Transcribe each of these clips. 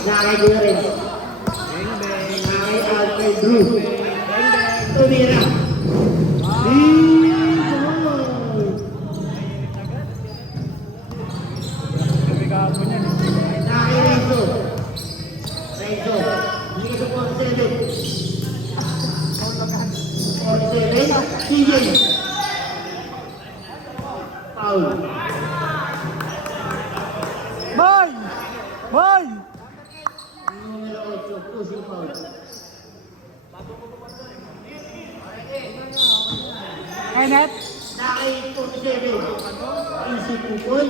Nakay Gutierrez. Nakay Alfred Drew. Tumira. Nakay Renzo. Renzo. Hindi sa 47. 47. CJ. Paul. Boy! Boy! Numero 8, pushing foul. Kenneth? Nakay 47. Easy pupol.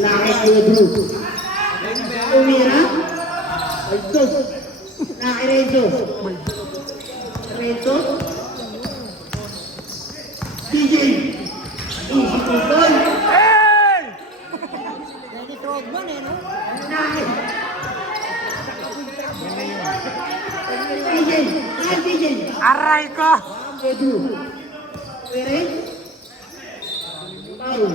Nakay Pedro. Tumira. Alto. Nakay Renzo. Renzo. DJ. Easy pupol. Hey! Nakay. DJ. DJ. Aray ko! Pedro. Perez. Paul.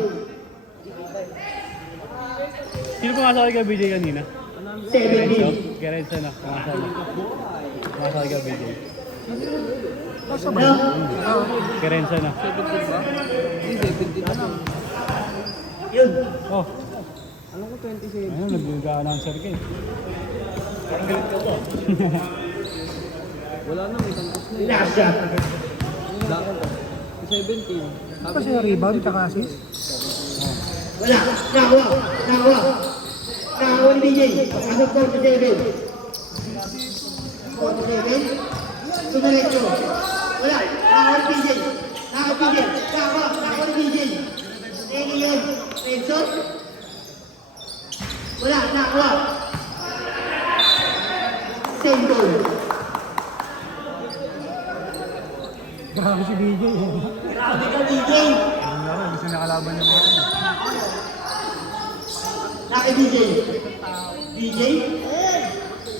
Sino pumasok kay BJ kanina? 17. Kaya rin sana, pumasok kay BJ. No. Kaya rin sana. Yun. Oh. Alam ko 27. Ayun, nag-announcer ka eh. Parang galit ka po. Wala na, may tangkos na eh. Last shot. 17. Ito siya rebound tsaka assist. Wala. Nakuha. Nakuha. Nakuha ni BJ. Pasok 47. 47. Sumiretso. Wala. Nakuha ni BJ. Nakuha ni BJ. Nakuha ni BJ. Ini yun. Renzo. Wala. Nakuha. Same goal. Grabe si BJ. Grabe ka BJ. Gusto nakalaban niya mga yan. Nakay BJ. BJ.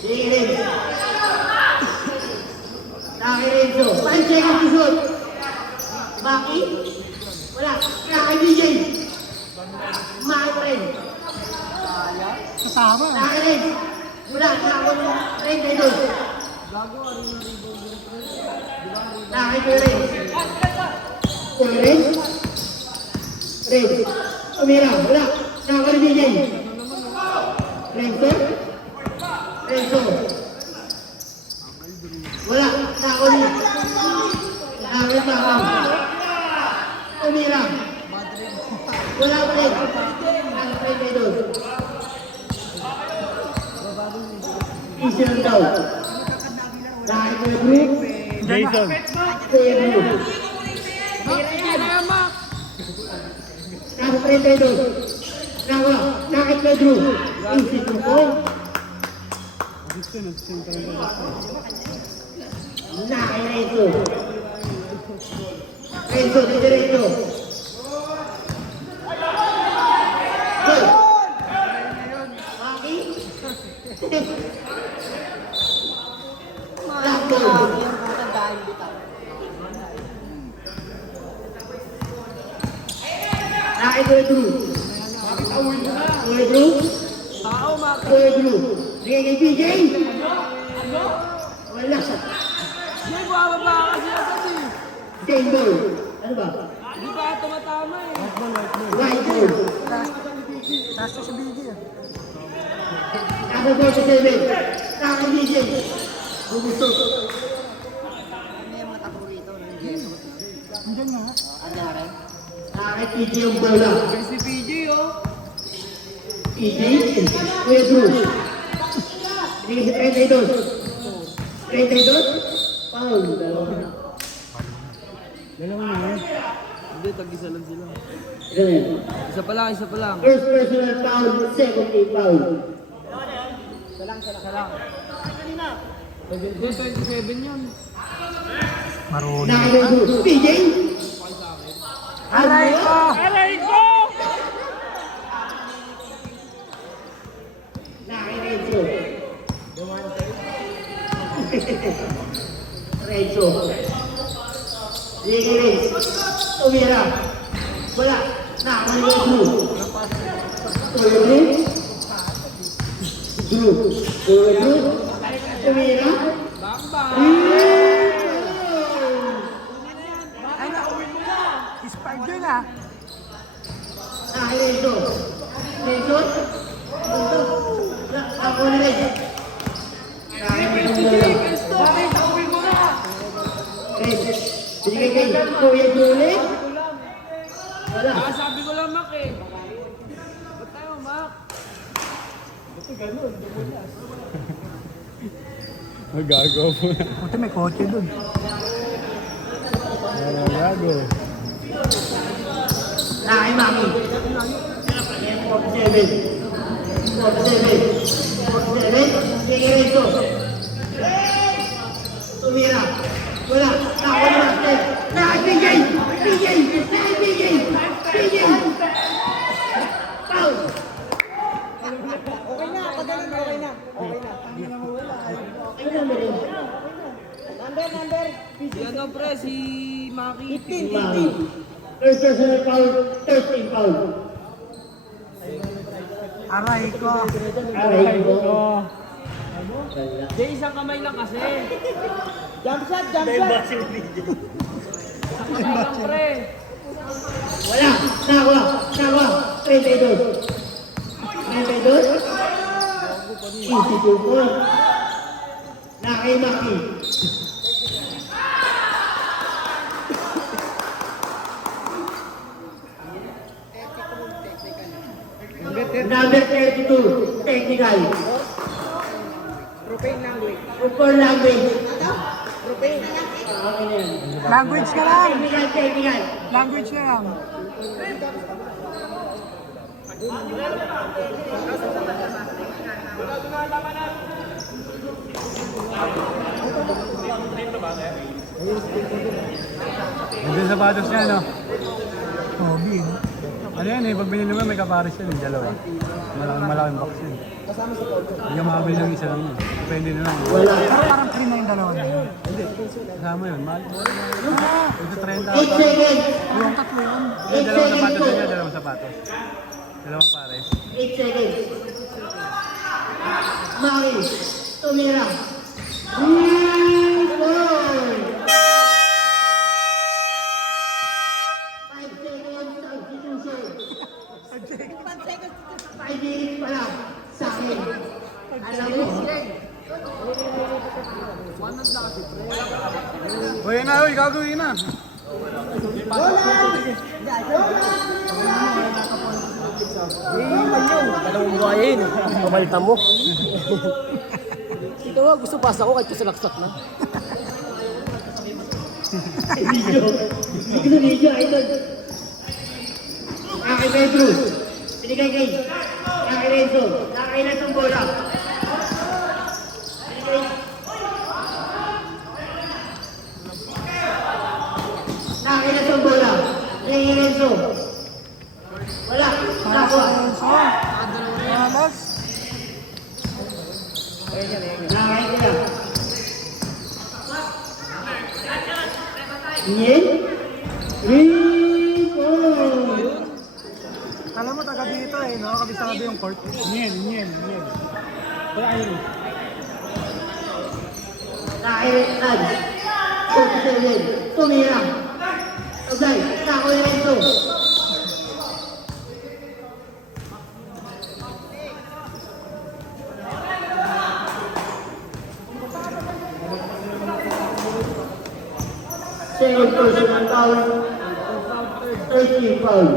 Renzo. Nakay Renzo. 5 seconds to shoot. Maki. Wala. Nakay BJ. Maki pa rin. Sa tama. Nakay Renzo. Wala. Nakay Renzo. Nakay Perez. Perez. Renzo. Tumira. Wala. Nakay ni BJ. Renzo. Renzo. Wala. Nakay ni. Nakay Bakam. Tumira. Wala pa rin. Nakay Renzo. Easy lang daw. Nakay Pedro. Jason. Pedro. Nakay Pedro. Nakay Pedro. Easy to go. Gusto na, sentral na. Nakay Renzo. Renzo, diretso. Goal. Maki. Black goal. Nakay Pedro. Pedro. Pedro. Sige kay BJ. Wala. Hindi, bababa kasi agad eh. Same goal. Ano ba? Hindi pa tumatama eh. White goal. Taas to si BJ. Ako 47. Nakay BJ. Gusto. Andiyan nga. Nakay PJ yung bola. Si PJ oh. PJ. Pedro. Sige si 32. 32. Paul. Dalawa na. Dalawa na yun. Hindi, tag-isa lang sila. Ganun. Isa pa lang, isa pa lang. First personal foul. Second team foul. Hindi, 27 yan. Marunong. Nakay Pedro. PJ. Aray ko! Aray ko! Nakay Renzo. Renzo. Ligirin. Tumira. Wala. Nakakuha Drew. Drew. Tumira. Ay, nauwi mo na. Ispag yun ah. Renzo. Renzo. Ako na rin. Binigay kay Kuya Julie. Wala. Sabi ko lang, Mac eh. Ba't tayo, Mac? Magagawa po na. Buti may kotse dun. Magago. Nakay Mami. 47. Sige Renzo. Tumira. Wala. Nakakuha na Master. Nakay PJ. Foul. Okay na, pagaling, okay na. Okay na. Ay na meron. Number. Si ano, pre, si Maki. 15. First personal foul. 13 foul. Aray ko. Aray ko. Jay, isang kamay lang kasi. Jump shot. Kamay lang, pre. Wala. Nakakuha. 32. Easy to point. Nakay Maki. Number 32, technical. Propane language. Upper language. Propane. Okay na yan. Language ka lang. Technical. Language na lang. Ganda sa sapatos niya, no? Hobby, no? Ano yan eh, pag binili mo may kapares yan, yung dalawa. Malaking box yan. Hindi ka makabili ng isa lang yun. Depende na lang. Wala. Pero parang free na yung dalawa na yun. Kasama yun, mahal. Ito 30 8 ata. seconds. Yung tatlo yun. Yung dalawang sapatos niya, dalawang sapatos. Dalawang pares. 8 seconds. Maki. Tumira. Goal! 5 seconds. Substitution. 5 minutes pa lang. Sa akin. Alam mo. O yan na, uy, gagawin na. Dalawang buhayin. Pabalitan mo. Ito nga, gusto pasa ko kahit kasalaksak na. Video. Video, idol. Nakay Pedro. Binigay kay. Nakay Renzo. Nakay na itong bola. Binigay. Nakay na itong bola. Binigay Renzo. Wala. Nakuha. Alas. Nakay kaya. Nyen. Alam mo, taga dito eh, no? Kabisado yung court. Nyen. Kaya ayun. Nakay Rad. 47. Tumira. Abday. Nakay Renzo. Second personal foul. 30 foul.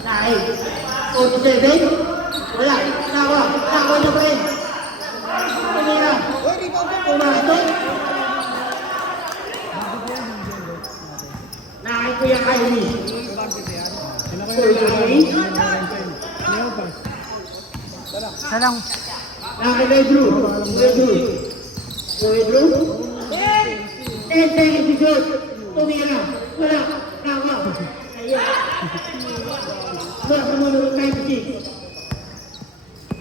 Nakay. 47. Wala. Nakakuha niya pa rin. Tumira. Pumasok. Nakay Kuya Kylie. Kuya Kylie. Salang. Nakay Pedro. Pedro. 10 seconds to shoot. Tumira. Wala. Nawa. Ayun. Wala ka muna ng 96.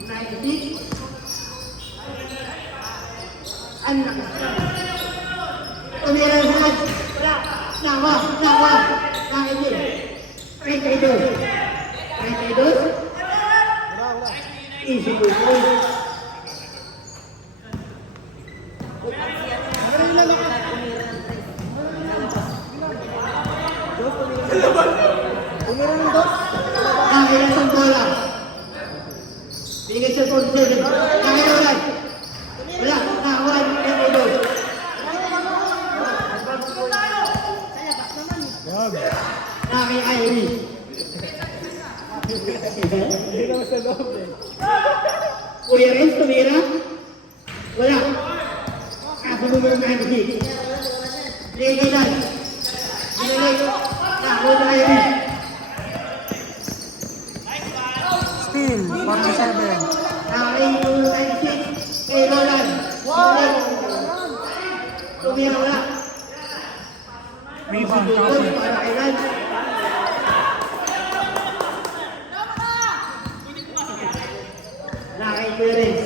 96. Anak. Tumira ng lahat. Wala. Nawa. Nawa. Nakikip. 32. 32. Easy to shoot. Nakailan ang bola. Binigay sa 47. Nakailan. Wala. Nakakuha. Nakay-Irie. Kuya Renz, tumira. Wala. Kaso numero 96. Binigay lang. Binigay. Nakakuha na Irie. Steal, 47. Nakay numero 96. Kay Roland. Tumira wala. Rebound, Goal Cassie. para kay Rans. Nakay Kuya Renz.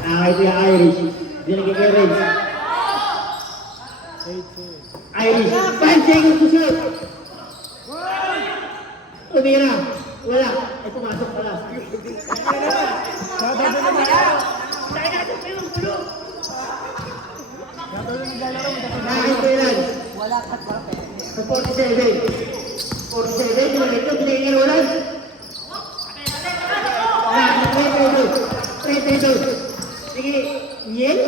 Nakay Kuya Irish. Binigay kay Renz. Irish. 5 seconds to shoot. Tumira. Wala. Ay, pumasok pala. Nakay Kuya Renz. Sa 47. 47. Binigay ito. Binigay kay Roland. Nakay 32. 32. Sige. Niel.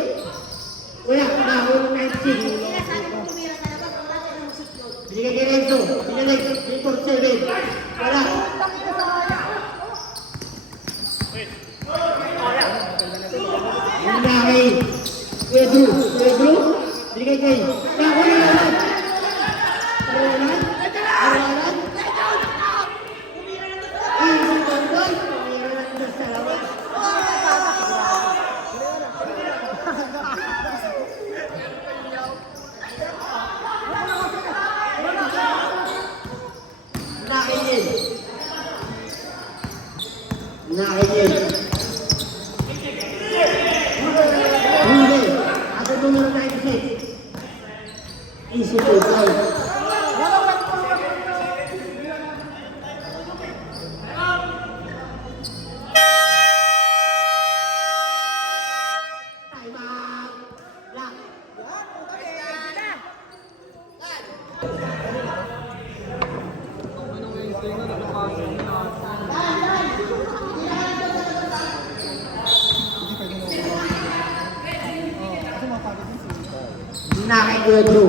Wala. Nakahulog 96. Binigay kay Renzo. Binigay. Binigay 47. Wala. Nakay Kuya Drew. Kuya Drew. Binigay kay Roland. Roland. Roland. Isang bundol. Roland na sa labas. Nakay Niel. Huli. Ako numero 96. Easy to play. Time out. Lock. Nakay Kuya Drew.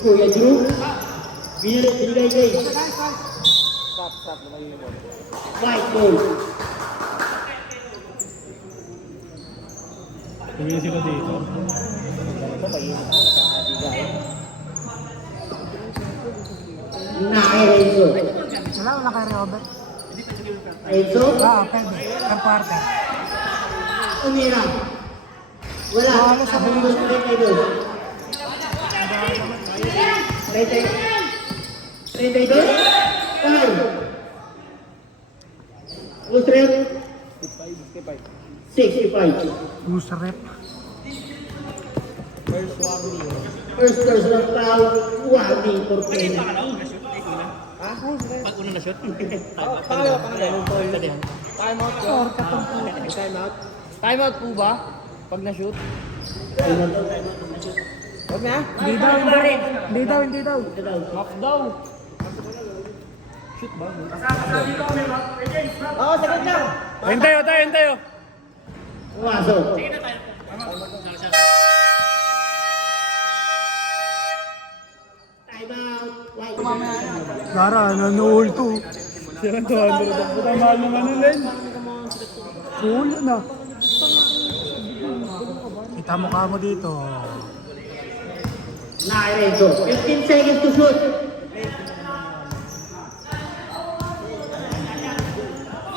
Kuya Drew. Binigay kay. White ball. Tumingin sila dito. Nakay Renzo. Wala kay Robert. Renzo. Pwede. Ang kwarta. Tumira. Wala. Ako numero 32. 32. Foul. Loose rep. 65. Loose rep. First personal foul. Warning for penalty. Time out po ba? Pag na-shoot? Huwag na? Hindi daw. Off daw. Shoot ba? Oo, sagot lang. Hintayo. Pumasok. Time out. White. Gara, nanuhol to. 700. Puta mahal ng ano, Len. Cool na. Kita mo ka mo dito. Nakay Renzo. 15 seconds to shoot.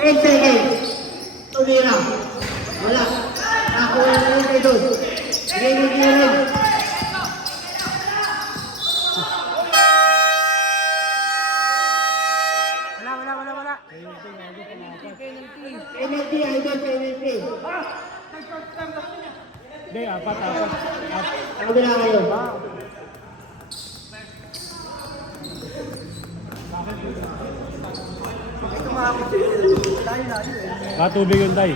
10 seconds. Tumira. Wala. Nakakuha na rin kayo doon. Bigay mo niyo rin. Wala. Penalty, idol, penalty. Hindi, apat. Sa kabila kayo. Tubig yun, tay.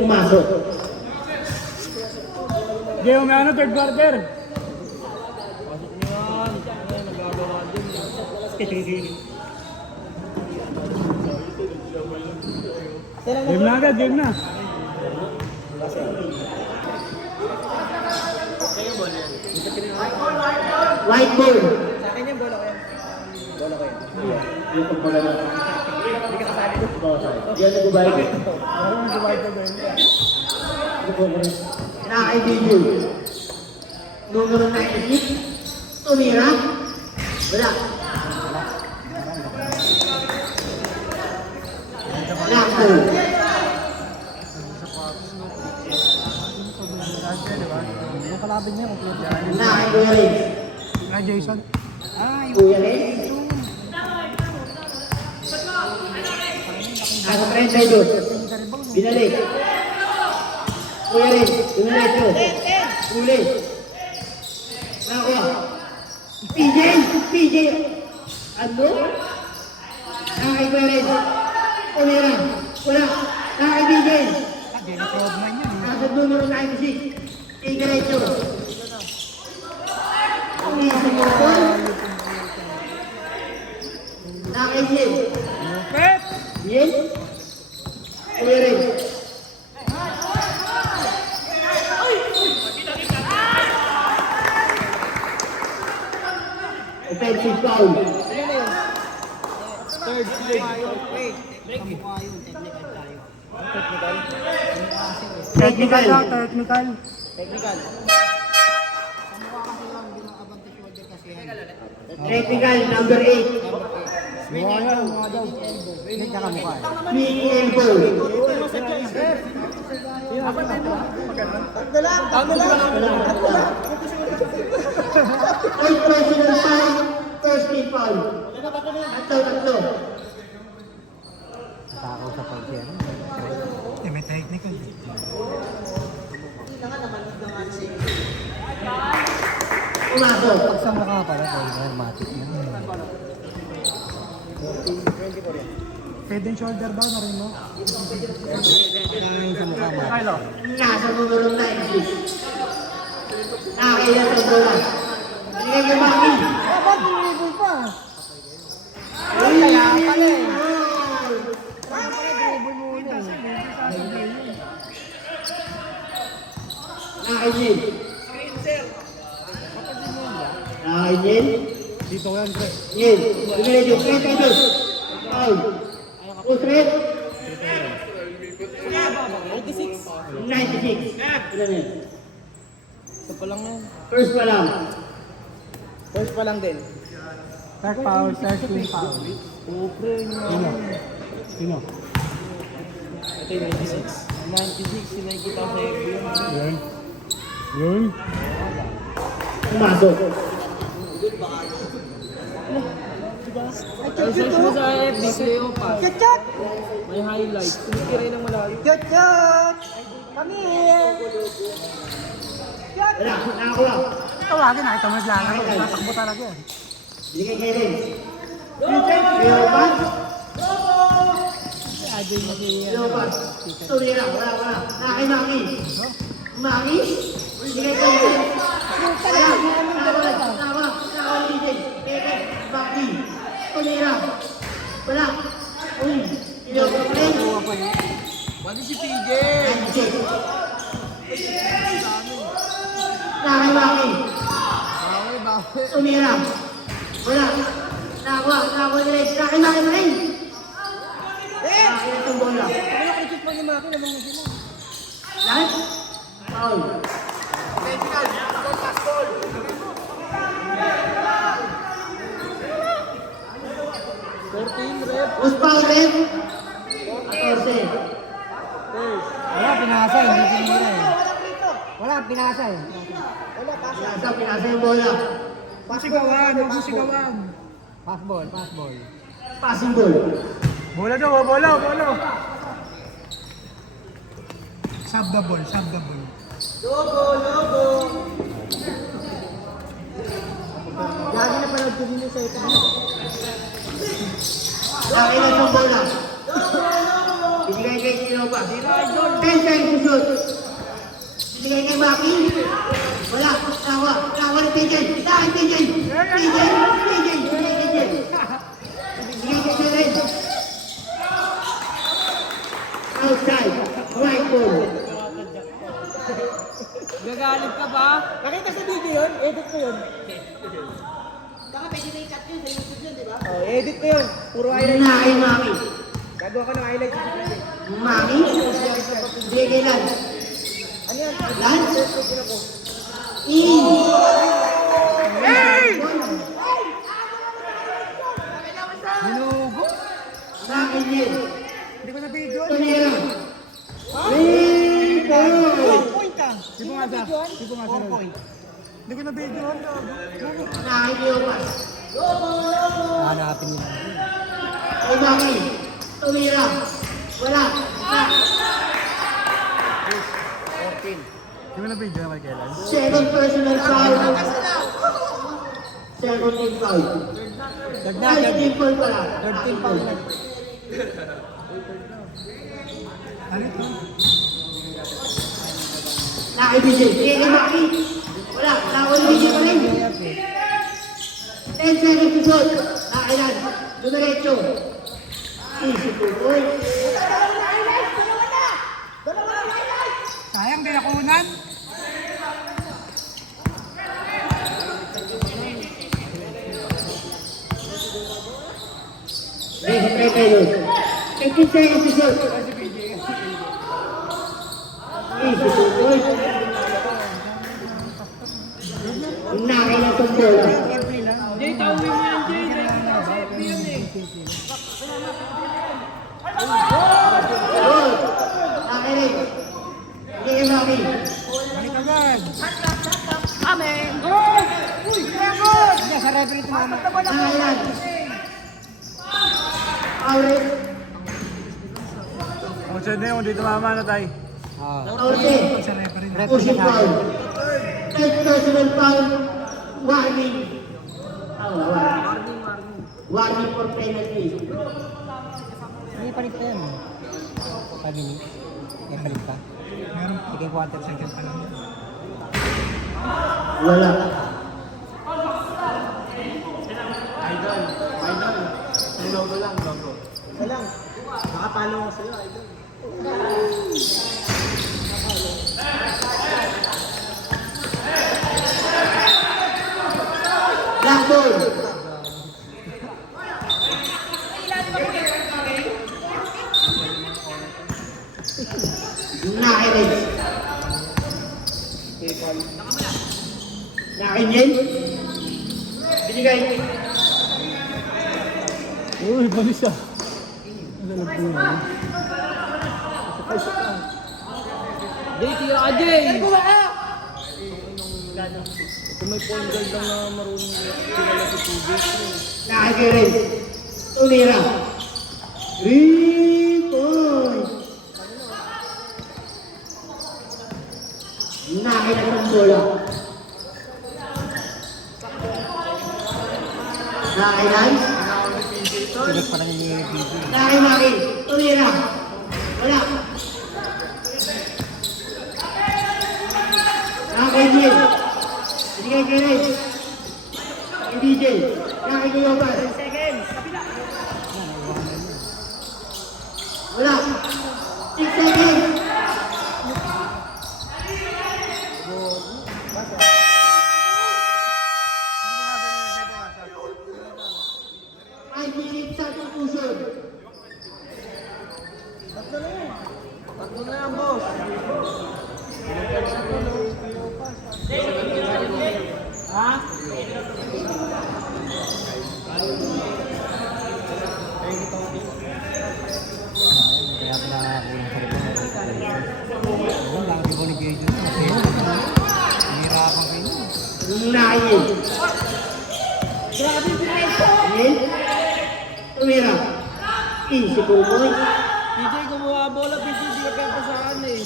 Pumasok. Geo, may ano, third quarter. Game na agad, game na. White ball. Nakakaibigan. Numero 96. Tumira. Wala. Lako. Yung kalabin niya, kompleto yan. Nakakaibigan. Na Jason. Kuya rin. Nasa 32. Binalik. Kuya rin. Binalik ko. Uli. Nakakuha. PJ. Ano? Nakakaibigan rin. Tumira. Wala. Nakakaibigan. Nasa numero 96. Tingrecho. Umisip mo po. Nakaisip. Yen. Kuya rin. Offensive foul. Technical lang, technical. Technical number 8. Mini elbow. Old personal time. First team foul. Tatlo. May technical. Pumasok. Sa mukha pala, normatic na. Head and shoulder ba na rin mo? Sa mukha mo. Nasa numero 96. Nakakaya sa bola. Binigay niyo Maki. Ba't nilibol pa? Kaya pala eh. Nakainin. Nakainin. Dito yan, pre. Yen. Binigay niyo. 32. Foul. Utret. 96. Ilan yan? Isa pa lang yan. First pa lang. First pa lang din. Third foul, third team foul. Sino? Ito yung 96. 96, yung nakikita ko sa FB. Yun. Pumasok. Ang search mo sa FB, Cleo Pass. May highlight. Tumitira ng malayo. Wala. Nakakuha. Tawagin, nakita mo lang. Tatakbo talaga yan. Binigay kay Ren. Pero pa? Pero pa? Tumira. Wala. Nakay Maki. Maki? Binigay kay Ren. Wala. Nakawa. DJ. Pepe. Maki. Tumira. Wala. Uy. Pero pa rin. Pwede si PJ. Nakay Maki. Bawi. Tumira. Wala. Nakawa nila. Nakay Maki pa rin. Nakay itong bola. Nakikita pa ni Maki naman na sila. Lahat? Foul. Pasay. Pinasa yung bola. Sigawan, huwag mo sigawan. Pass ball, pass ball. Passing ball. Bola daw, bola, bola. Sub the ball, sub the ball. Lagi na panood ko din sa ito. Nakailan yung bola. Binigay kay Sinopa. 10 seconds to shoot. Binigay kay Maki. Wala. Tawa ng PJ. Tawa ng PJ. PJ. Binigay kay Seren. Outside. Right ball. Gagalit ka ba? Nakita sa video yun? Edit ko yun. Oh, edit ko yun. Puro highlight. Nakay Maki. Gagawa ka ng highlight. Maki. Binigay kay Lance. Ano yan? Lance. Hinugo. Sa akin yun. Hindi ko na video. Tumira. Rebound. Point ka. Hindi ko nga sa. Hindi ko nga sa. Hindi ko na video. Nakikiopas. Hanapin nila. Ay Maki. Tumira. Wala. Hindi mo na video naman kailan. Second personal foul. Second team foul. Third team foul pala. Third team foul. Ano ito? Nakibigay. Kaya kay Maki. Wala. Nakibigay pa rin. 10 seconds to shoot. Nakailan. Dumiretso. Easy to goal. Sayang, di nakunan. Hintay kayo. 15 seconds to shoot. Easy to goal. Nakailan sa bola. Jay, tawin mo yan, Jay. FB yan eh. Goal. Nakailan. Hindi kay Maki. Balik agad. Amen. Hindi, sarado nito mama. Nakailan. Aure. Outside na yun, dito mama na tayo. Aure. Sa referee. Pushing foul. Third personal foul. Warning. Warning for penalty. Hindi palit pa yan. 5 minutes. May palit pa. Meron pa. Sige, quarter seconds pa lang. Wala. Isa lang. Nakapalo ko sa'yo, idol. Black ball. Nakailan. Nakailan. Binigay. Uy, balis ah. Jay, tira ka, Jay. Kung may point guard lang na marunong kilala si PJ. Nakailan. Tumira. 3 points. Nakailan ng bola. Nakailan. Tinik pa lang yung video. Nakailan. Tumira. Wala. Nakailan. Binigay kay Ray. Kay DJ. Nakailan pa. 10 seconds. Wala. 6 seconds. Five minutes sa conclusion. Tatlo na yan, boss. Ha? Kaya pala kulang sa referee. Ang laki ko ni Gage. Nakain. Ayan. Tumira. Easy po po. DJ, kumuha bola, hindi ka pagpasaan eh.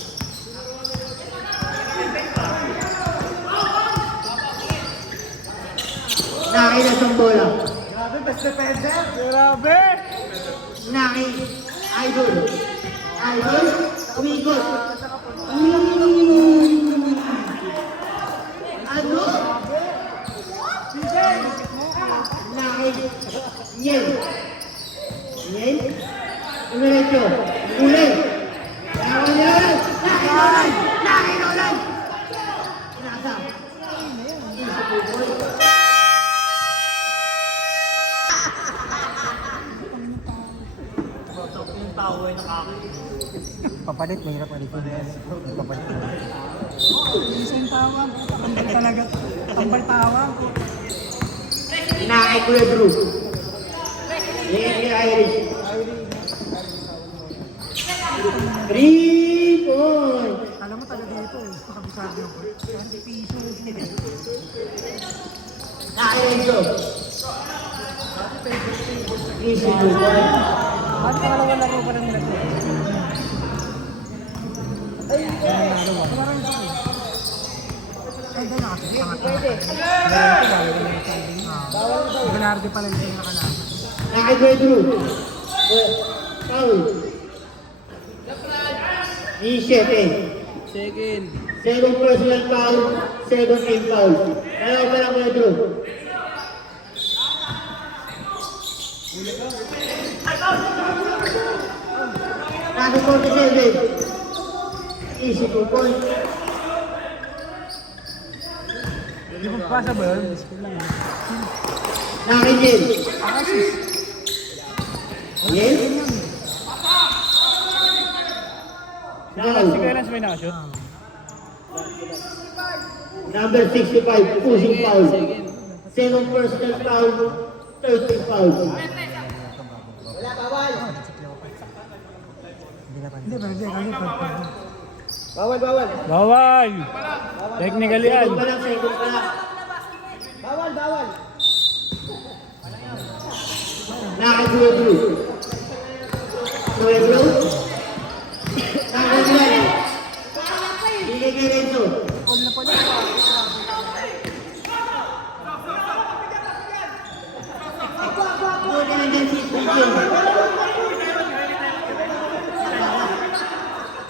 Nakain na itong bola. Grabe! Nakain. Idol. Idol. Umikot. Ano? Nakain. Yen. Yen. Umiretso. Uli. Nakain nila ulit. Nakain ulit. Nakain ulit. Inasa. Papalit, mahirap alitin. Papalit. Isang tawag. Tambal talaga. Tambal tawag. Nakain Kuya Drew. Yen kay Irish. 3 points. Alam mo talaga dito eh. Pakabisado ko. 20 piso. Nakain Renzo. Easy 2 points. Bakit pangalawa laro pa lang nila? Ganardi pala yung nakalaman. Nakain Kuya Drew. Foul. E7. Second. Second personal foul, second team foul. Dalawa pa lang Kuya Drew. Nakain 47. Easy 2 points. Hindi mo pasa ba yun? Nakain Jen. Jen? Foul. Si Kailan may nakashoot? Number 65, pushing foul. Second personal foul, third team foul. Hindi ba? Hindi. Bawal, bawal. Bawal! Technical yan. Second pa lang, second pa lang. Bawal, bawal. Nakain Kuya Drew. Kuya Drew. Nakain Jen. Bigay kay Renzo. Buti nandiyan si Jen.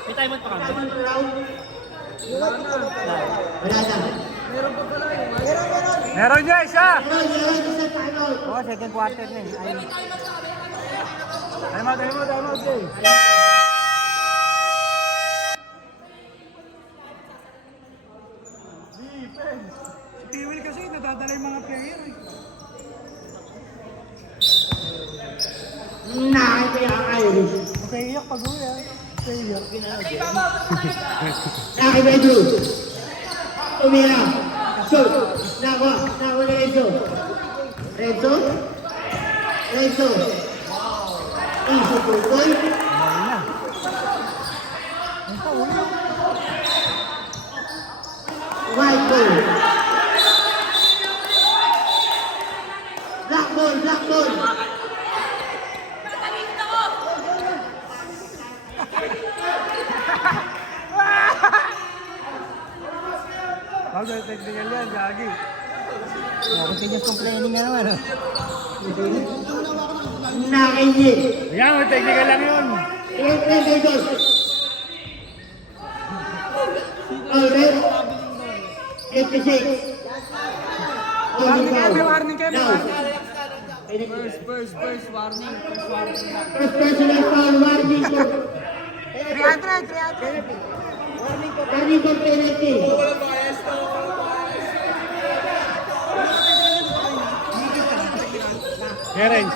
May timeout pa kami. Second round. Wala na. Meron niya isa! Meron sa timeout. Oo, second quarter na eh. Ayun. Time out, Jay. Si Tiwil kasi nadadala yung mga player eh. Nakain kaya Irish. Okay, iyak pag-uwi ah. Okay, iyak. Nakain kay Drew. Tumira. Shoot. Nakuha. Nakuha ni Renzo. Renzo. Renzo. Easy 2 points. White ball. Black ball, black ball. Okay, technical yan, gagi. Continuous complaining na naman. Oh. Nakainit. Ayan, may technical lang yun. Kay Dos. Alright. 56. Warning kayo, warning kayo. Now. First, warning. First warning. First personal foul, warning for 300. warning for penalty. Keren.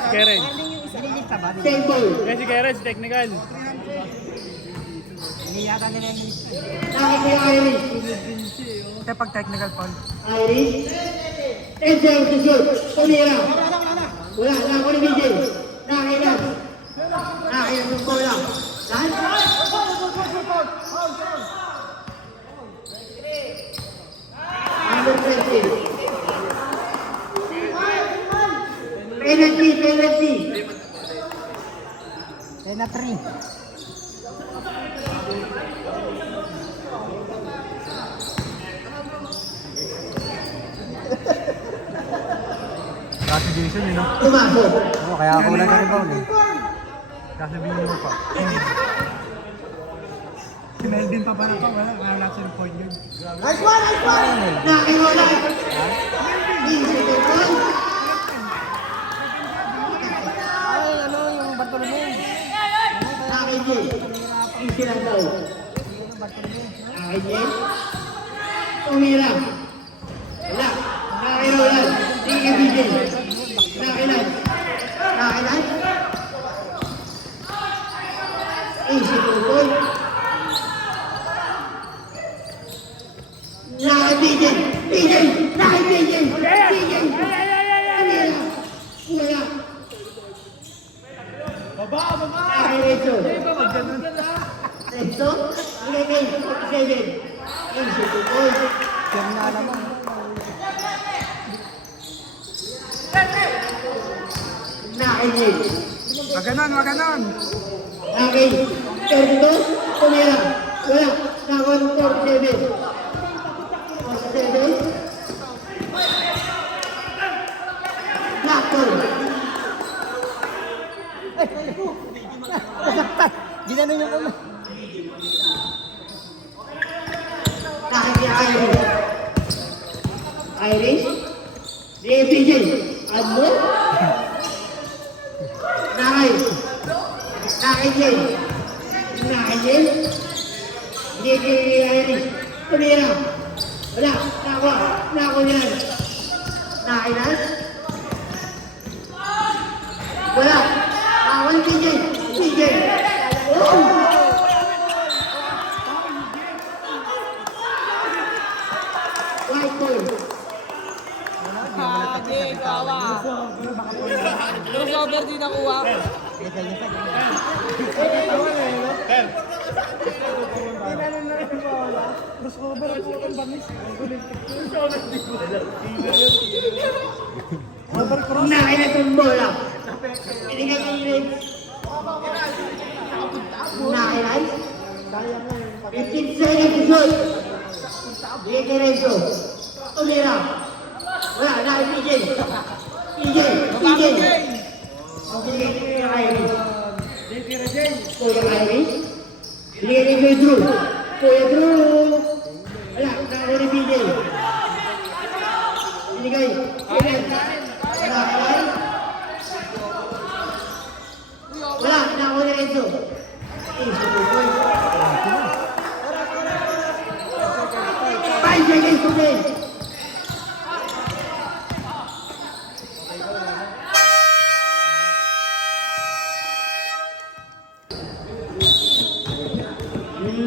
Same ball. Kasi Keren, technical. Iniyata nila yung Nakikita yung Irish. Kasi pag technical foul. Irish. 10 seconds to shoot. Tumira. Wala. Nakakuha ni BJ. Nakakailan. Nakakailan yung bola. Saan? Number 20. penalty. Kaya na 3. Kasi Jason yun, no? Tumasok. Oo, kaya ako lang na rebound eh. Kasi binili mo pa. Si Melvin pa pala pa, wala sa point yun. Nakiwala. Easy to point. Ay, ano yung Bartolome? Nakijay. Easy lang daw. Yung Bartolome. Nakijay. Tumira. Wala. Nakiwala. Sige, BJ. Nakilan. Nakilan. Easy to point. BJ. BJ. BJ. BJ. Wala. Baba. Renzo. Renzo. Ilagay. 47. Easy to point. Kaya na naman. Nakijay. Wag ganon! Okay. 32. Tumira. Wala. Nakon 47. 47. Nakon. Ginano yung ulo. Nakikita Iris. Iris. DPJ. Ano? Nakay. Nakijay. Nakijay. DPJ Iris. Tumira. Wala. Nakon yan. Nakinan. Wala. Nakon PJ. PJ. Oh! White ball. Kage, kawa. Crossover din nakuha. Nakinan itong bola. Binigay ka ni Red. Nakinan. 15 seconds to shoot. Bigay kay Renzo. Tumira. Wala, nakin PJ. PJ. Bigay kay Iris. Kuya Iris. Bigay kay Kuya Drew. Kuya Drew. Wala, nakin ni PJ. Binigay. Nakinan. Wala, nakin ni Renzo. Easy to point. 5 seconds to play.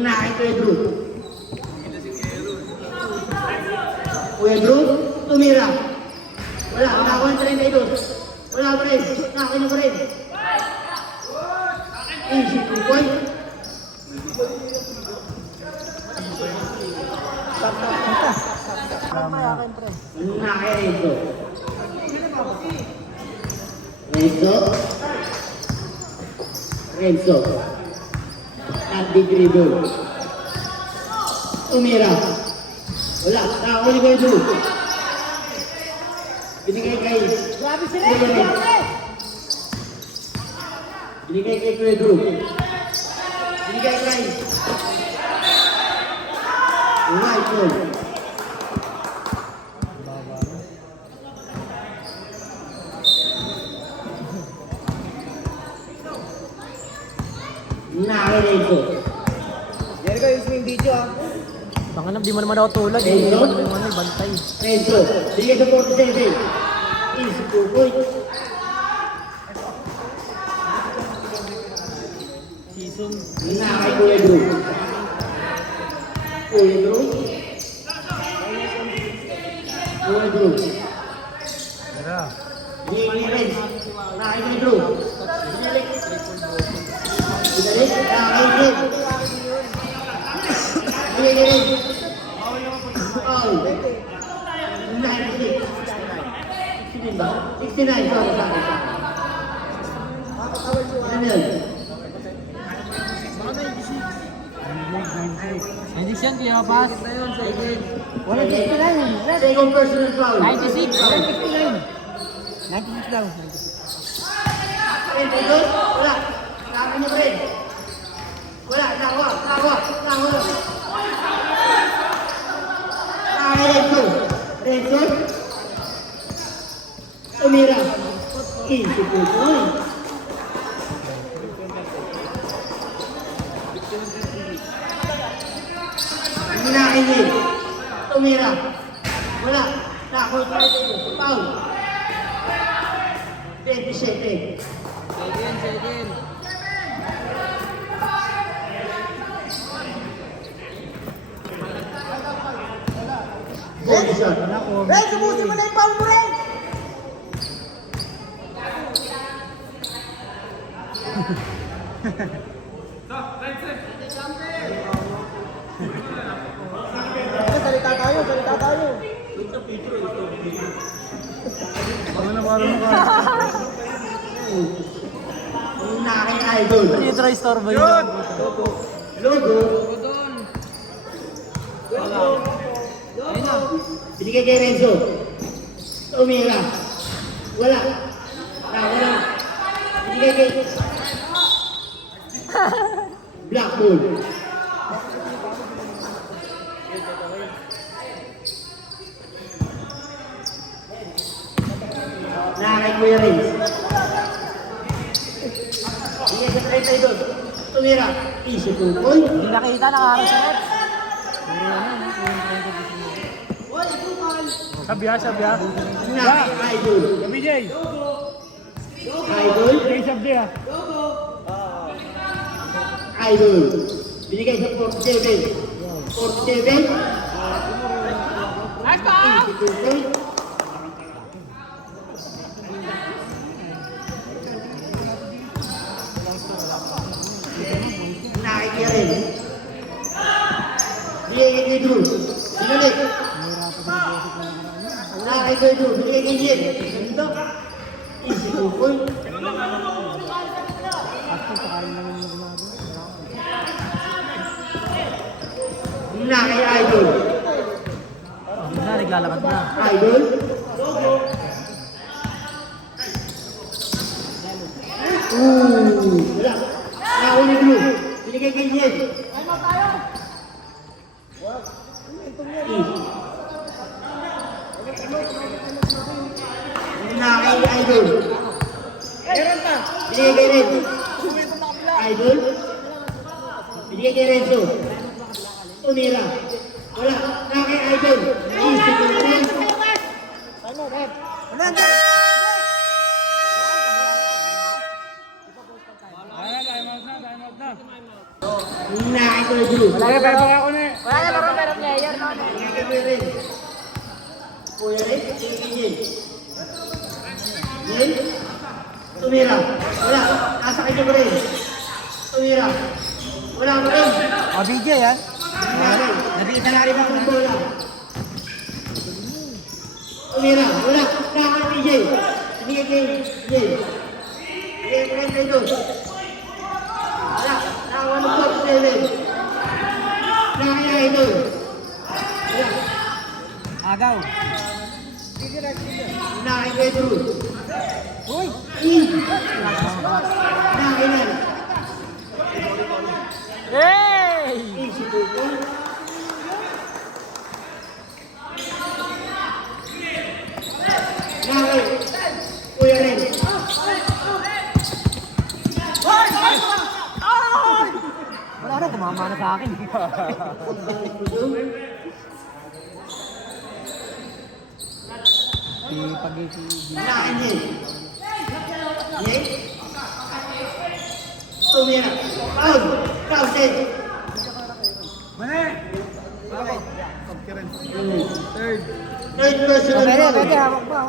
Nakin Kuya Drew. Kuya Drew, tumira. Wala, nakakuha 32. Wala pa rin, nakakuha pa rin. Easy to point. Nakin Renzo. At the dribble. Tumira. Wala, nakakuha ni Kuya Drew. Binigay kay Binigay kay Kuya Drew. Binigay kay White ball. Renzo. Jericho, use mo yung video ah. Tangan di mo naman ako tulad eh. Renzo? Hindi mo naman bantay. Renzo. Binigay sa 47. Easy to point. Season. Kay Kuya Drew. Kuya Drew. Kuya Drew. Tara. Binigay ni Renz. Kay Kuya Drew. Binalik. Binalik. Kay Renz. Binigay ni Renz. Foul. 96. 16 ba? 69, sorry, sorry. Ano yun? Hindi siya, kaya pass. Wala 69 yun. Second personal foul. 96. 96 daw. 96. Ren, ito? Wala. Kami niyo, Ren. Wala, nakuha. Renzo. Renzo. Tumira. Easy po ito. Hinakain Tumira. Wala. Nakuha. Foul. 27. Second. Good shot. Ren, subusin mo na yung foul mo, Ren! Salita tayo. Ano na parang maka... Hinakain idol. Try store ba yun? Logo. Ayun na. Binigay kay Renzo. Tumira. Wala. Wala. Binigay kay... Blackpool. Nakakay Kuya Renz. Binigay kay 30 idol. Tumira. Easy to point. Hindi nakita, nakakasunod. Sabi ha. Nakakay idol. BJ! Idol. Kay sabi ha. Idol. Binigay sa 47. 47. Nice pass! Nakikita rin. Binigay kay Drew. Binalik. Nakikita kay Drew. Binigay kay Jen. Ganda. Easy to point. Nakay Idol. Hindi na, naglalakad na. Idol. Wala. Nakawin ni Drew. Binigay kay Jen. Nakay Idol. Binigay kay Red. Idol. Binigay kay Renzo. Tumira. Wala. Nakay Idol. Easy to point. Time out na. Nakay ko na Drew. Kaya ako na eh. Wala na laro, pero player no. Binigay kay Kuya Red. Kuya Red. Binigay kay Jen. Jen. Tumira. Wala. Nasa kay Kuya Red. Tumira. Wala mo rin. BJ yan. Nakita na rin ang bola. Tumira. Wala. Nakaka kay Jen. Binigay kay Jen. Binigay kay Idol. Wala. Nakawa ng 47. Nakaya Idol. Wala. Agaw. Nakay kay Drew. Uy! Nakainan. Hey! Easy to go. Nakay. Kuya Ren. Wala na, tumama na sa akin. Nakay Jen. Jen. Tumira. Foul. Foul, Jen. Mane! Third. Third personal Pwede, foul. pwede, hawak pa.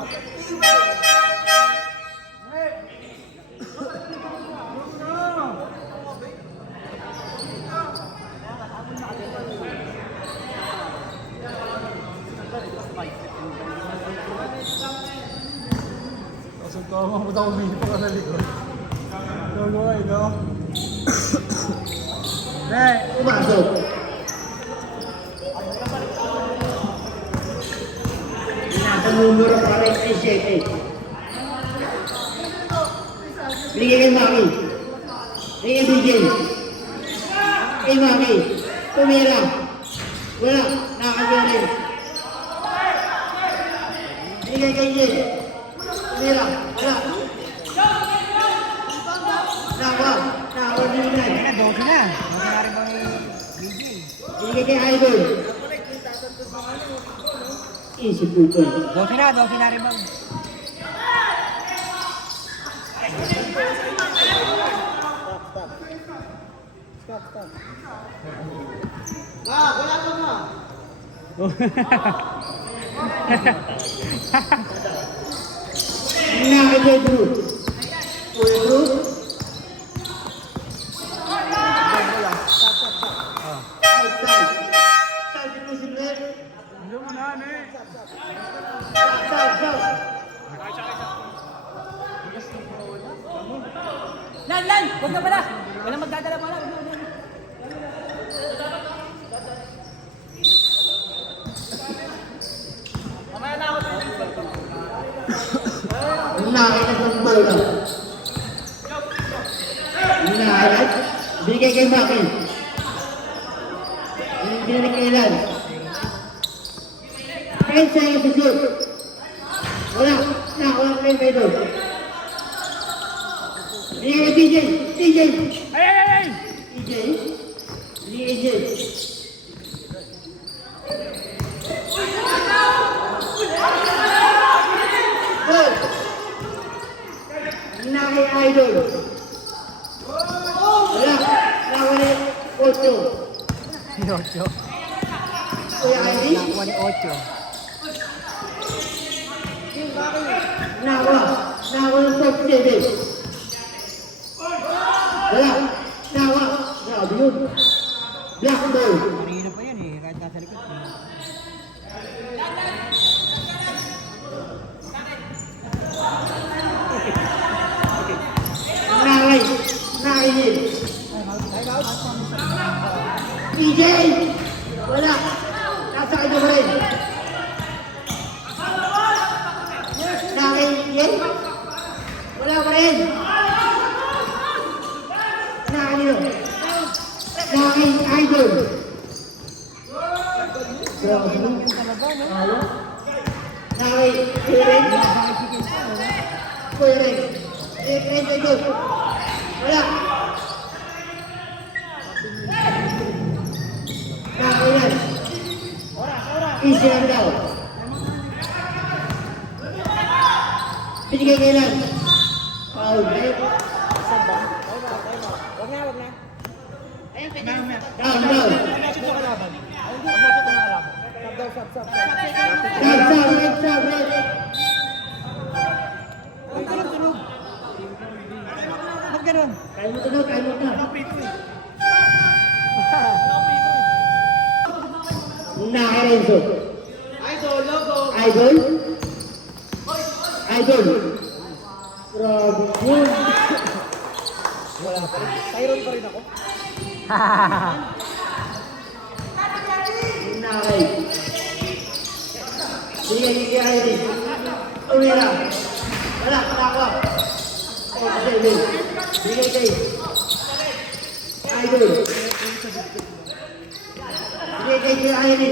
Busog ko, mabuta ko dito ka sa likod. Logo ka, ikaw. Hey! Pumasok. Nasa numero 47. Bigay kay Maki. Bigay kay DJ. Kay Maki. Tumira. Wala. Nakagaling. Bigay kay DJ. Tumira. Wala. Nawa. Nawa din na. Kaya na, 12 na. 12 na rin ba ni BJ? Bigay kay Idol. Isip ko ito. 12 na rin ba? Nakagaling. Puro. Outside. Sabi ko si Brett. Hindi mo na, eh. South. Lan! Huwag na pala! Walang magdadala pala. Mamaya na ako dito. Nakagaling ng bola. Nakagaling. Bigay kay Maki. Hindi kay Lan. 10 seconds to shoot. Wala. Wala kay Idol. Bigay kay DJ. DJ. Ay! DJ. DJ. Goal. Naki Idol. Wala. Nakawala 8. Si 8. Kuya Ivy. Nakuha ni 8. Nakawala 7. Wala. Nakawala. Grabe yun. Black ball. Kanina pa yan eh, kahit nasa likod. Nakay. DJ. Wala. Nasa kanya pa rin. Nakay. Wala pa rin. Nakay Idol. Grabe. Nakay Kuya Idol. Wala. Nakay yan. Easy lang daw. Pinigay kailan. Foul. Down. Ba't ganun? Kaya mo tunog. Nakay Renzo. Idol. Grabe yun. Nakay. Bigay kay Ivy. Umira. Wala, nakakuha. Bigay kay Idol. Bigay kay Ivy.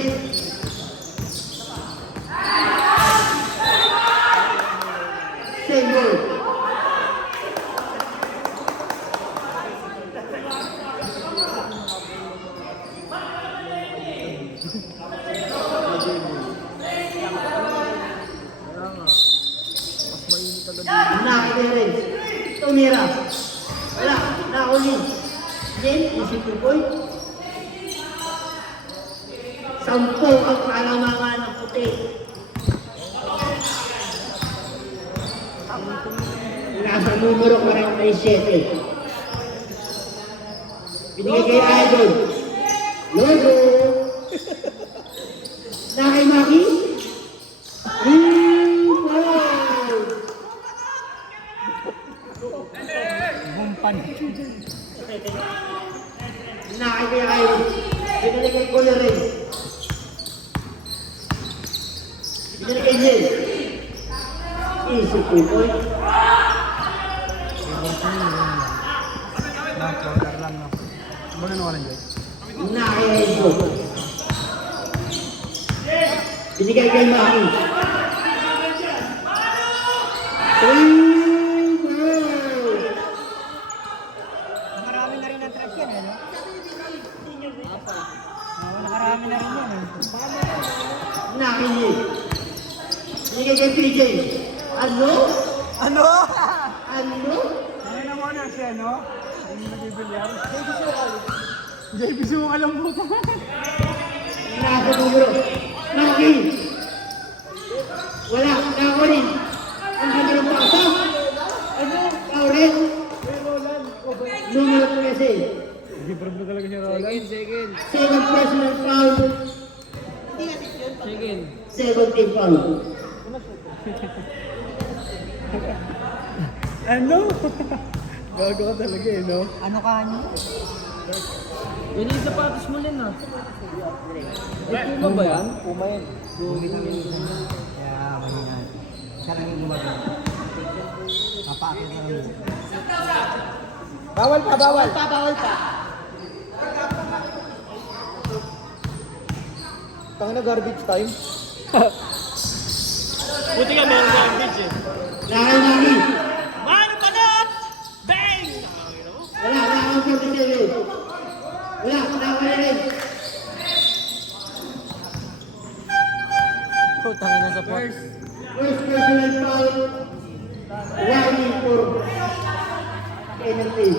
Same goal. Nakay Tumira. Wala, nakuli. Then, isip ko po. 10 ang kalamangan ng puti. Nasa numero 47. Binigay kay Idol. Logo. Nakay Maki. Wow. Nakakaya kayo. Binili kay Kuya Ray. Binili kay Jay. Isip ko po. Floater lang, no? Baga nawalan dyan. Nakakaya kayo. Binigay kay Maki. 3 goals! Nakarami na rin ang trap yan, no? Nakarami na rin yan, eh. Nakakaya. Binigay kay PJ. Ano? Ano? Ano? Ano naman na siya, no? Yung nag-ibilyar. JB Sukal ang puta. Nasa numero. Maki. Wala. Nakakunin. Ang numero pa ito. Ano? Pauret. Numero 13. Nag-improve na talaga si Roland. Second personal foul. Second. 17 foul. Ano? Gago ka talaga eh, no? Ano ka niyo? Yan yung sapatos mo din ah. Puma ba yan? Puma yan. Kaya, mahina. Siya lang yung gumagawa. Kapakit na rin. Bawal pa, bawal. Bawal pa. Tangina garbage time. Buti ka meron garbage eh. Lakay Maki. Mano pa na! Bang! Wala. Nakakausin ko siya rin. Wala. Nakakunin rin. Tangina na sa first. First personal foul. Warning for penalty.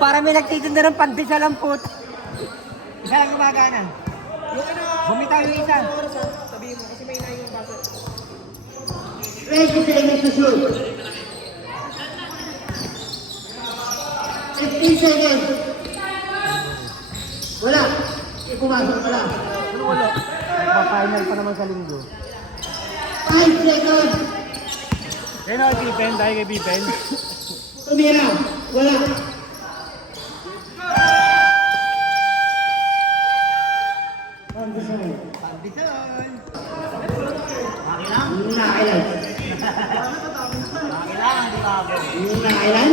Para may nagtitinda ng pandesal ang puto. Isa lang gumagana. Bumitaw yung isa. 20 seconds to shoot. 15 seconds. Wala. Hindi pumasok pala. Magpa-final pa naman sa linggo. 5 seconds. Kaya na kay Pippen, tayo kay Pippen. Tumira. Wala. Pandesal. Nakailan. Nakailan.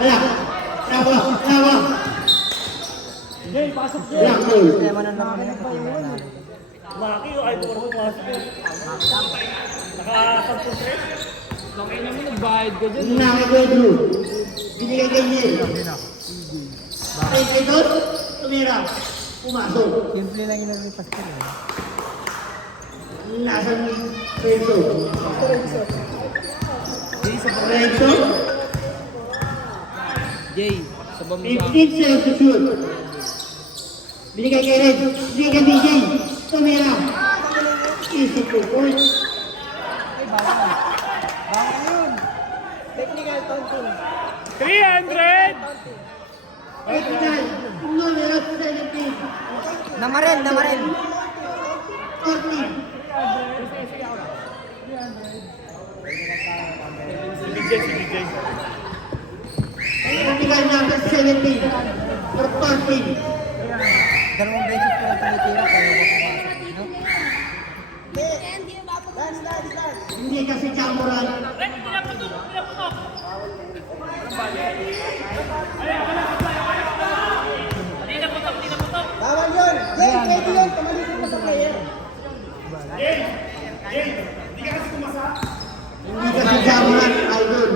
Wala. Nawa. Wala. Goal. Kaya man ang naman yan sa team na. Tangina mo nagbayad ka dyan. Nakikuha Drew. Binigay kay Neil. 5 seconds. Tumira. Pumasok. Simple lang yung nalipas ko eh. Nasaan Renzo? Renzo? Jay, sa bamsa. 15 seconds to shoot. Binigay kay Red. Binigay kay BJ. Tumira. Easy to point. Ay, bawal. Bawal yun. Technical taunting. 300! Technical. Numero 17. Namarel. 14. Technical number 17. For 14. Dalawang beses ko lang tumitira kaya ako pumasok. No? Hindi kasi Jamoran. Bawal yun! Jay, pwede yun! Tumalisip mo sa player. Hindi kasi Jamoran. Idol.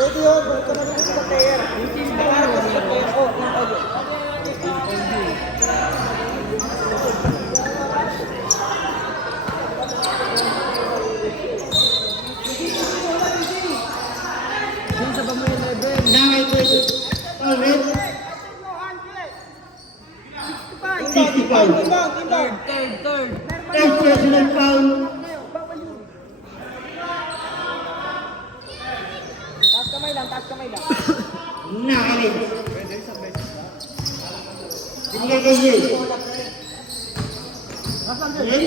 Pwede yun, tumalisip sa player. Bawal kasi sa player. Oh, yung audio. Dun sa bamay 11. Nakay ko ito. Red. 65. Third. Third personal foul. Binigay kay Jay. Jay?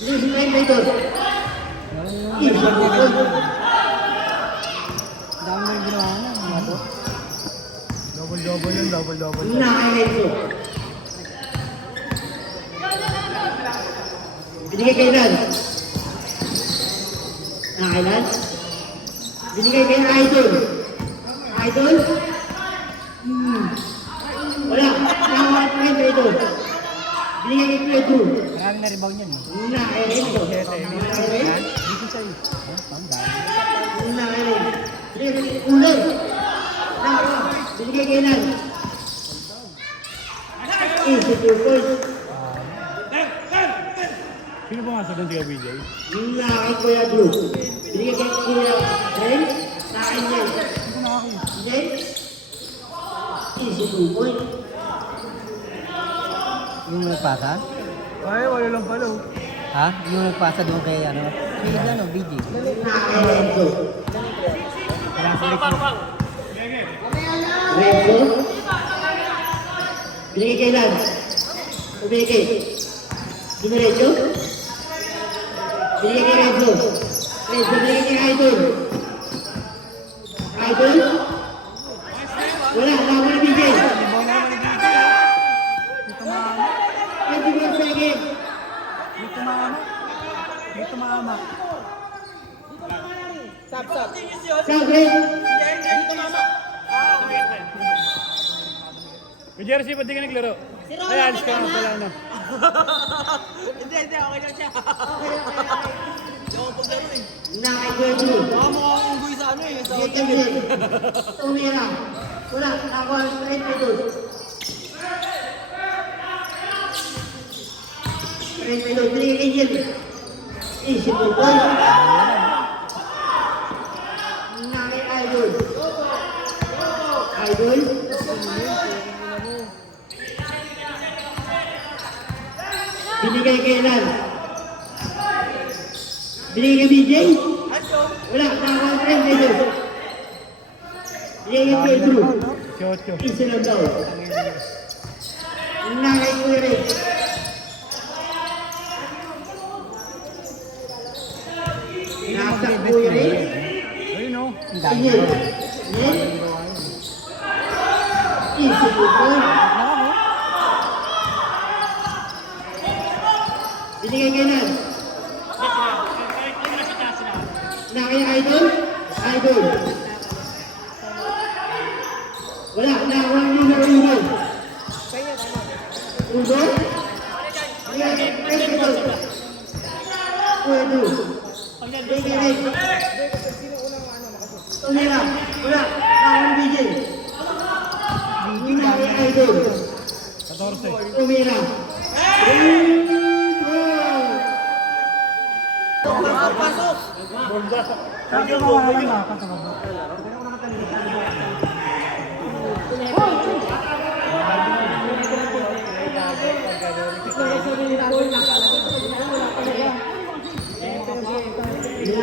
Binigay kay Idol. Easy 2 points. Dami mo yung ginawa na. Mga to. Double yun, double. Nakainenso. Binigay kay Lance. Nakailan? Binigay kay Idol. Idol? Wala. Nakawa kay Idol. Binigay kay Pedro. Marami na rebound yan. Nakainenso. Nakainenso. Dito sa'yo. Ang dami. Nakainenso. Binigay kay Ulan. Binigay kay Lance. Easy 2 points. Sino ba nga sa doon si BJ? Nakay Kuya Drew. Binigay kay Kuya Ren. Nakay Jen. Jen. Easy 2 points. Yung nagpasa? Ay, wala lang pala. Ha? Yung nagpasa doon kay ano? Kay ano, BJ. Nakay Renzo. Kailangan sa likod. Renzo. Binigay kay Lance. Binigay kay Dimerecho. Binigay kay Renzo. Renzo binigay kay Idol. Idol. Wala. Nakawala BJ. Renzo goes back in. Dito maama. Stop, Ren. May jersey, ba't di ka naglaro? Ay, alis ka na pala na. Hindi, okay lang siya. Nakay Kuya Drew. Baka mukhang unggoy sa ano eh. Sa Binigay kay Jen. Tumira. Wala. Nakawala kay Pedro. Pedro. Binigay kay Jen. Easy 2 points. Nakay Idol. Idol. Binigay kay Lance. Binigay kay BJ. Wala, nakawala kay Pedro. Binigay kay Pedro. Chocho. Isa lang daw. Nakay Kuya Ren. Nasa Kuya Ren. Ayun o. Ang dami. Ayan. Ayan. Easy 2 points. Binigay kay Lance. Nakay Idol. Idol. Wala, nakawala niyo na Udo. Udo? Ayan, Idol. Udo. Binigay kay Ren. Tumira. Wala, nakawala BJ. Nakay Idol. 14. Tumira. Sabi mo wala lang makakasababa.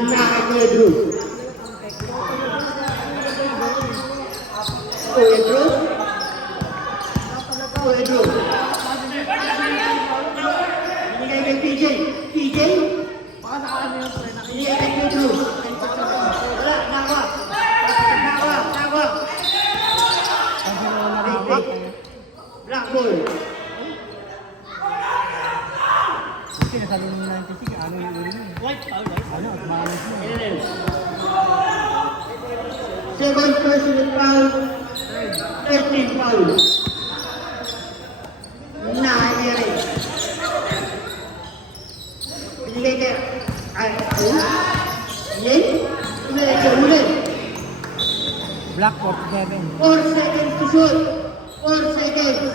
Nakay Kuya Drew. Kuya Drew. Kuya Drew. Binigay kay PJ. PJ. Binigay kay Kuya Drew. Wala, nawa. Nawa. Black ball. Kasi nasabi mo 96, ano yung ulo mo? Ano, at malas mo. Second personal foul. 13 foul. Nakakiri. Binigay kay Yen. Binigay kay ulit. Black 47. 4 seconds to shoot. 4 seconds.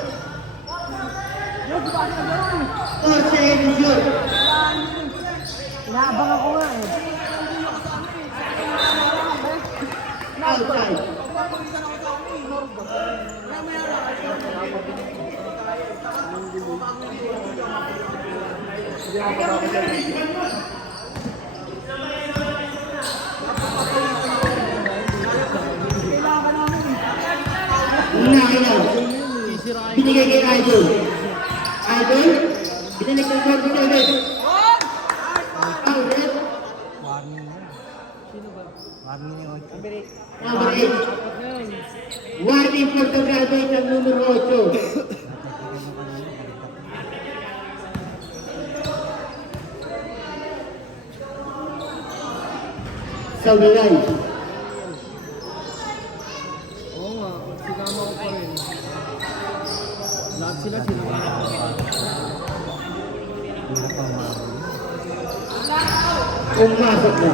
4 seconds to shoot. Inaabang ako nga eh. Outside. Nakailaw. Binigay kay Idol. Idol, binalik ng 47. Foul, red. Warning na. Warning na yun. Number 8. Warning for the graduate ng numero 8. Saulalay. Oo nga, sinama ko pa rin. Lahat sila sinama ko. Pumasok na.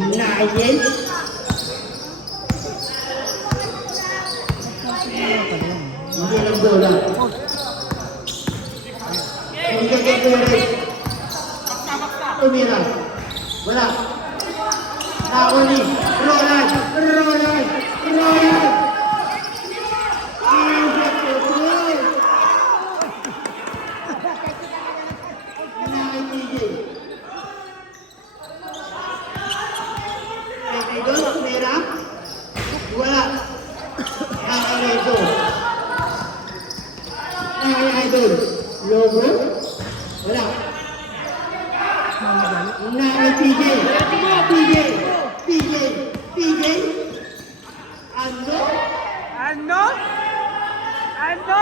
Nine. Hindi lang bola. Hindi ka kay Kuya. Tumira. Wala. Nakuli. Roland. Roland. Roland. Wala. Nakakaredo. Nakakaidol. Logo. Wala. Nakakay PJ. PJ. PJ. PJ. Ano? Ano? Ano?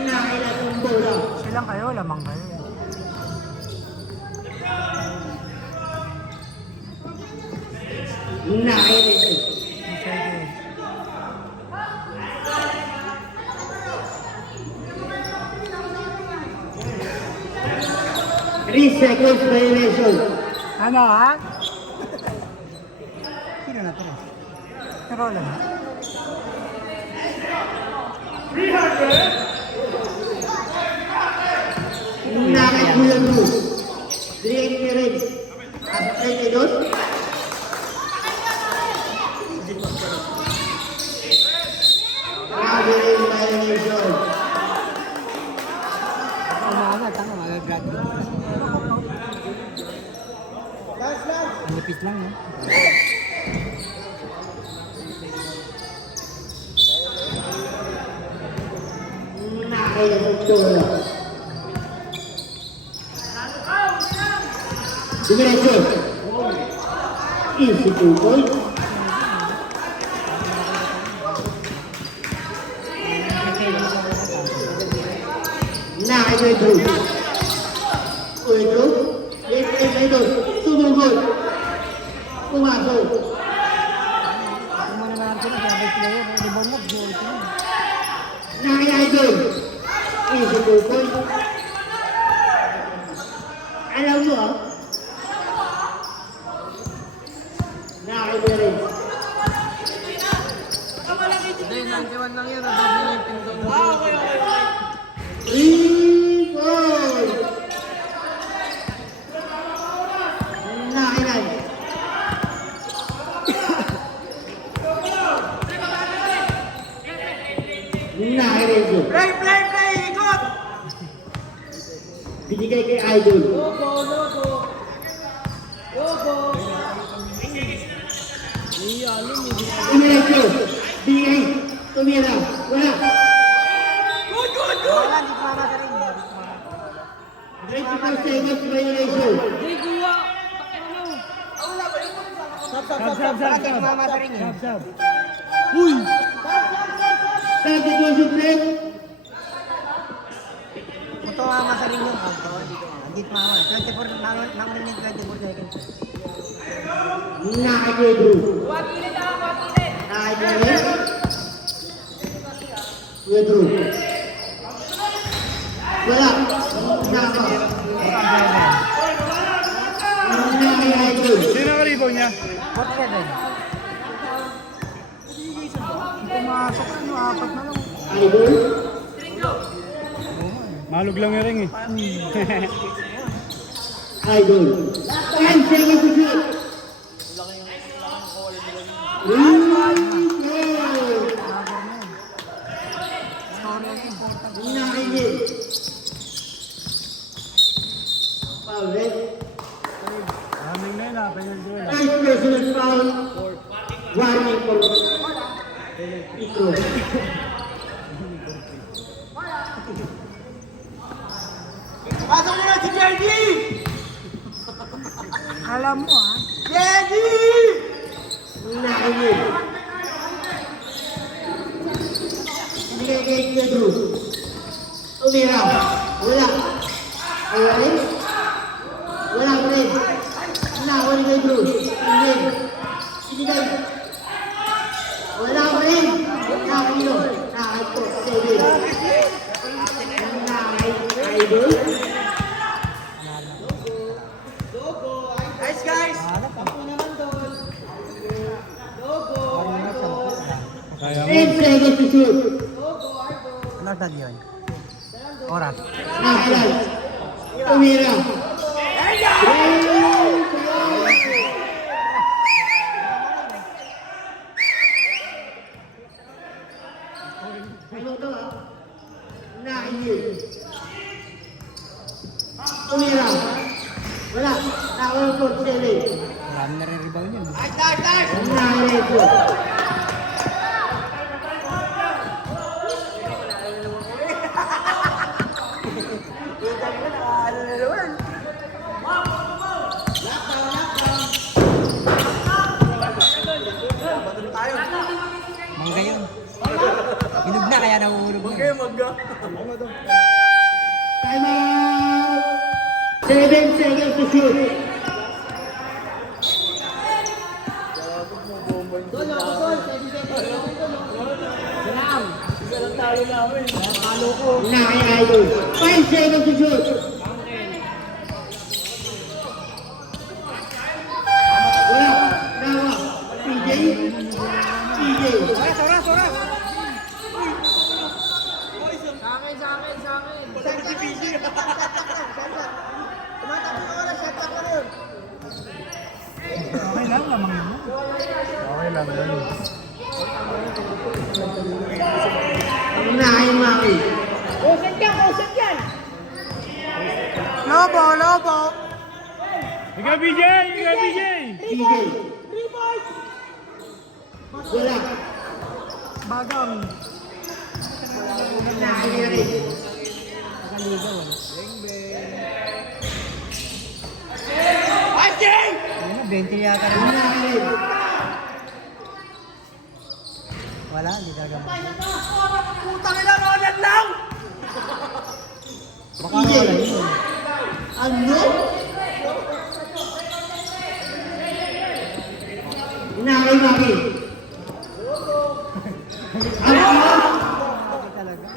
Nakakay na itong bola. Silang kayo, lamang kayo. Nakakay na ito. 3 seconds violation. Ano ha? Sino na to? Pero lang. Nakakagulang mo. Drink ni Red. Absay ni Dos. Nakakagulang violation. Umangat, tanga, magagraduate. Ang lipit lang, no? Nakakaya ng bola. Dumiretso. Easy to goal. Nakakaya Drew. Uy, Drew. Ito. Tumugol. Pumasok. Kung mananahan sila, sabi sila yun. Libang mo, goal ko yun. Nakakaya Idol. Easy to goal. Alam mo, nakakaya rin. Hindi, 91 lang yan. Ang dami na yung pindong. Okay. 3 goal. Nakakaya. Nakakaya. Play! Ikot! Binigay kay Idol. Umiretso. Binigay. Tumira. Wala. Wala, di pa mamasaring. 24 seconds violation. Hindi, kuya. Wala, di pa mamasaring eh. Substitution break. Ito ang masaring yung auto. Hindi pa mama. 24, nakunin yung 24 seconds. Nakakaya Drew. Wakilit ako, wakilit! Nakakaya. Kuya Drew. Wala. Naka. Nakakaya Idol. Sino ang rebound niya? 47. Pumasok ano, apat na lang. Idol. Malog lang yung ring eh. Idol. 10 seconds to shoot. Nakakaya. Foul, red. Aming na yun, penalty wala. First foul. Warning for ito. Pasok na si JD! Alam mo ah. JD! Nakainin. Binigay kay Tia Drew. Tumira. Wala. Wala rin? Wala pa rin. Nakawa ni kay Drew. Hindi. Binigay. Wala pa rin. Nakakino. Nakakito. Sige. Nakakidol. Nice guys! Kaya mo. 10 seconds to shoot. Ano tag yun? Oras. Nakalan. Tumira. Ano to ah? Nakainin. Tumira. Wala. Nakawala po si Dele. Marami na rin rebound yun. Nakainin po. Mangga yun. Hinog na kaya nahuhulog na. Time out! 7 seconds to shoot. Nakaidol. 5 seconds to shoot. Wala. Nawa. PJ. PJ. Oras! Sa akin. Okay lang, lamang yun. Okay lang yun. Nakaimakin. Lobo! Ikaw, BJ! Ikaw, BJ! PJ. Wala. Bagang. Nakaimakin. Nakaligaw ah. Ayun na, 20 yata rin. Nakaimakin. Wala, hindi talaga mo. Baka PJ. wala yun. Ano? Nakaimakin. Ano? Talaga.